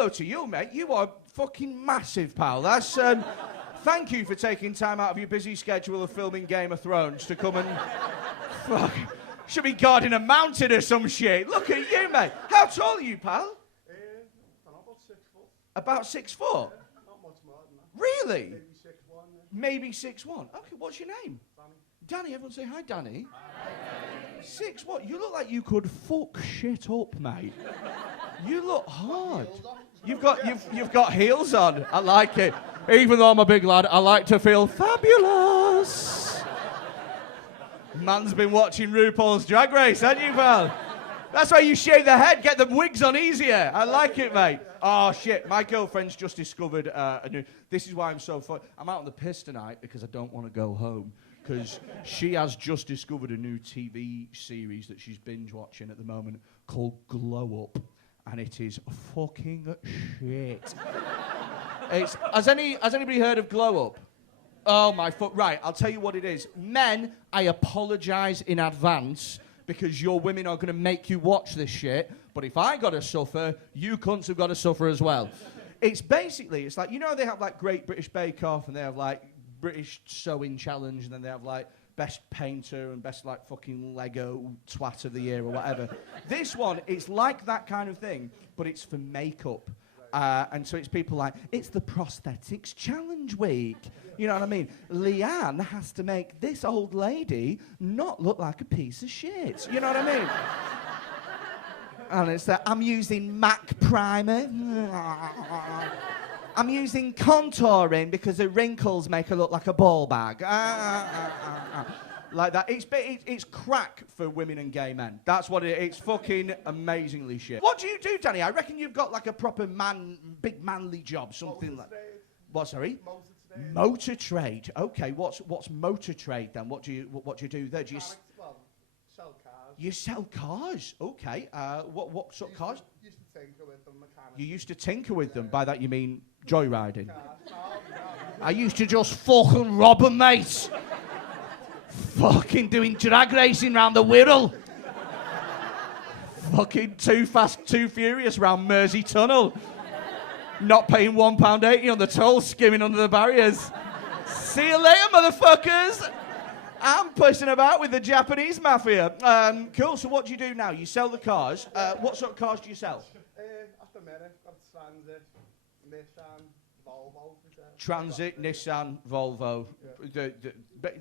hello to you, mate. You are fucking massive, pal. That's, thank you for taking time out of your busy schedule of filming Game of Thrones to come and... Fuck. Should be guarding a mountain or some shit. Look at you, mate. How tall are you, pal? I'm about 6 foot. About 6 foot? Yeah, not much more than that. Really? Maybe 6'1", yeah. Maybe 6'1". Okay, what's your name? Danny. Danny, everyone say hi, Danny. Hi. 6 what? You look like you could fuck shit up, mate. You look hard. You've got heels on. I like it. Even though I'm a big lad, I like to feel fabulous. Man's been watching RuPaul's Drag Race, haven't you, pal? That's why you shave the head, get the wigs on easier. I like it, mate. Oh, shit. My girlfriend's just discovered a new... This is why I'm so fun. I'm out on the piss tonight because I don't want to go home. Because she has just discovered a new TV series that she's binge watching at the moment called Glow Up. And it is fucking shit. Has anybody heard of Glow Up? Oh, my fuck. Right, I'll tell you what it is. Men, I apologise in advance because your women are going to make you watch this shit. But if I got to suffer, you cunts have got to suffer as well. It's basically, it's like, you know they have like Great British Bake Off and they have like British Sewing Challenge and then they have like best painter and best like fucking Lego twat of the year or whatever. This one, it's like that kind of thing, but it's for makeup. And so it's people like, it's the prosthetics challenge week. You know what I mean? Leanne has to make this old lady not look like a piece of shit. You know what I mean? And it's that I'm using MAC primer. I'm using contouring because the wrinkles make her look like a ball bag. Like that. It's crack for women and gay men. That's what it is. It's fucking amazingly shit. What do you do, Danny? I reckon you've got like a proper big manly job, something like... What, sorry? Motor trade. Okay, what's motor trade then? What do you do there? Do you Sell cars. You sell cars? Okay. What sort of cars? Used to tinker with them, mechanics. You used to tinker with them. By that you mean joyriding? No. I used to just fucking rob them, mate. Fucking doing drag racing round the Wirral. Fucking Too Fast, Too Furious round Mersey Tunnel. Not paying £1.80 on the toll, skimming under the barriers. See you later, motherfuckers. I'm pushing about with the Japanese mafia. Cool, so what do you do now? You sell the cars. What sort of cars do you sell? At the minute, got Transit, Nissan, Volvo. Transit, Nissan, Volvo. Yeah.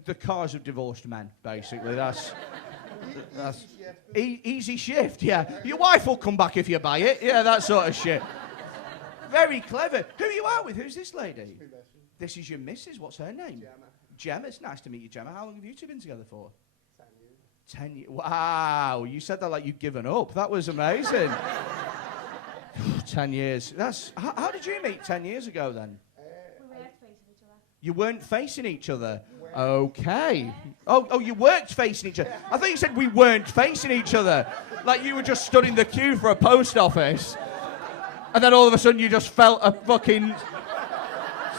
The cars of divorced men, basically. That's easy shift, yeah. Your wife will come back if you buy it. Yeah, that sort of shit. Very clever. Who are you out with? Who's this lady? This is your missus. What's her name? Gemma. It's nice to meet you, Gemma. How long have you two been together for? 10 years. 10 years. Wow. You said that like you'd given up. That was amazing. 10 years. How did you meet 10 years ago then? We weren't facing each other. You weren't facing each other? Okay. Oh, you weren't facing each other. I thought you said we weren't facing each other. Like you were just stood in the queue for a post office. And then all of a sudden you just felt a fucking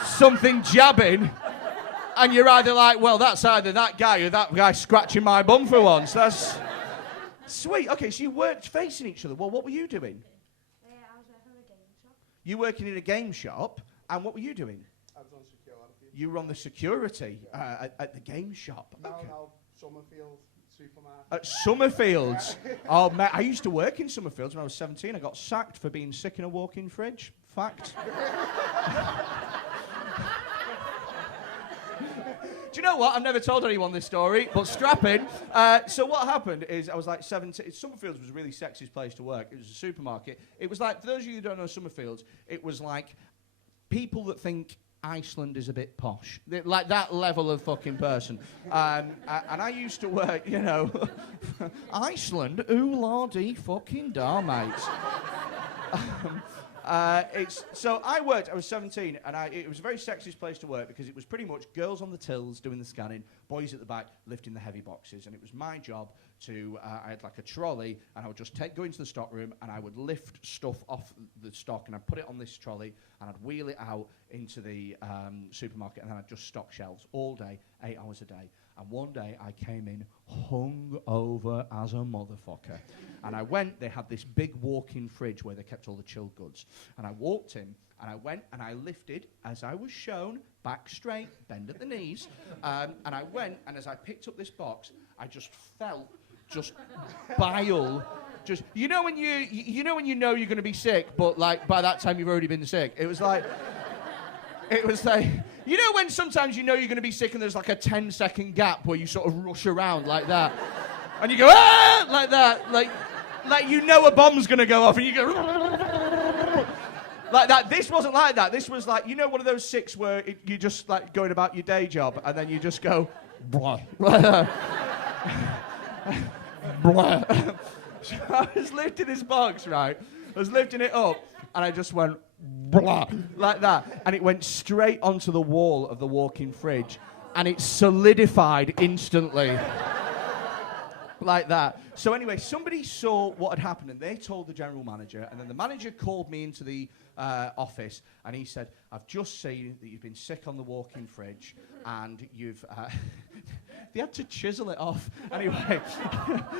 something jabbing. And you're either like, well, that's either that guy or that guy scratching my bum for once. That's sweet. Okay, so you weren't facing each other. Well, what were you doing? I was working in a game shop. You working in a game shop, and what were you doing? I was on security. You were on the security at the game shop. Okay. No, Summerfield supermarket. At Summerfields? Oh, mate, I used to work in Summerfields when I was 17. I got sacked for being sick in a walk-in fridge. Fact. Do you know what? I've never told anyone this story, but strap in. So what happened is I was like 17. Summerfields was a really sexist place to work. It was a supermarket. It was like, for those of you who don't know Summerfields, it was like people that think Iceland is a bit posh. Like that level of fucking person. And I used to work, you know, Iceland, ooh-la-dee fucking da, mate. So I was 17, and it was a very sexist place to work because it was pretty much girls on the tills doing the scanning, boys at the back lifting the heavy boxes, and it was my job to, I had like a trolley, and I would just go into the stock room, and I would lift stuff off the stock, and I'd put it on this trolley, and I'd wheel it out into the supermarket, and then I'd just stock shelves all day, 8 hours a day. And one day I came in hung over as a motherfucker. And I went, they had this big walk-in fridge where they kept all the chilled goods. And I walked in, and I went, and I lifted, as I was shown, back straight, bend at the knees. And I went, and as I picked up this box, I just felt just bile. Just, you know when you know you're going to be sick, but like by that time you've already been sick. It was like, you know when sometimes you know you're going to be sick and there's like a 10-second gap where you sort of rush around like that, and you go ah like that, like you know a bomb's going to go off and you go like that. This wasn't like that. This was like, you know, one of those sicks where you just like going about your day job and then you just go blah. Blah. So I was lifting this box, right? I was lifting it up, and I just went, blah, like that. And it went straight onto the wall of the walk-in fridge, and it solidified instantly. Like that. So anyway, somebody saw what had happened, and they told the general manager, and then the manager called me into the office, and he said, I've just seen that you've been sick on the walk-in fridge, and you've... They had to chisel it off. Anyway,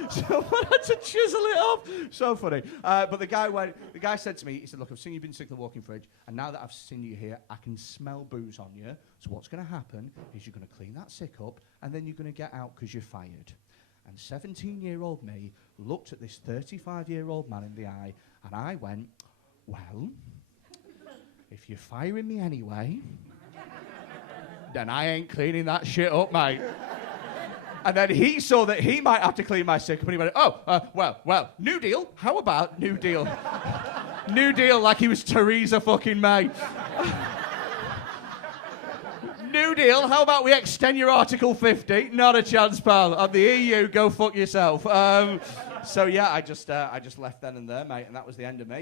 someone had to chisel it off. So funny. But the guy said to me, he said, look, I've seen you've been sick in the walk-in fridge, and now that I've seen you here, I can smell booze on you. So what's going to happen is you're going to clean that sick up, and then you're going to get out because you're fired. And 17-year-old me looked at this 35-year-old man in the eye, and I went, well, if you're firing me anyway, then I ain't cleaning that shit up, mate. And then he saw that he might have to clean my sick up, and he went, well, New Deal? How about New Deal? New Deal like he was Theresa fucking May. New Deal, how about we extend your Article 50? Not a chance, pal. On the EU, go fuck yourself. So yeah, I just left then and there, mate, and that was the end of me.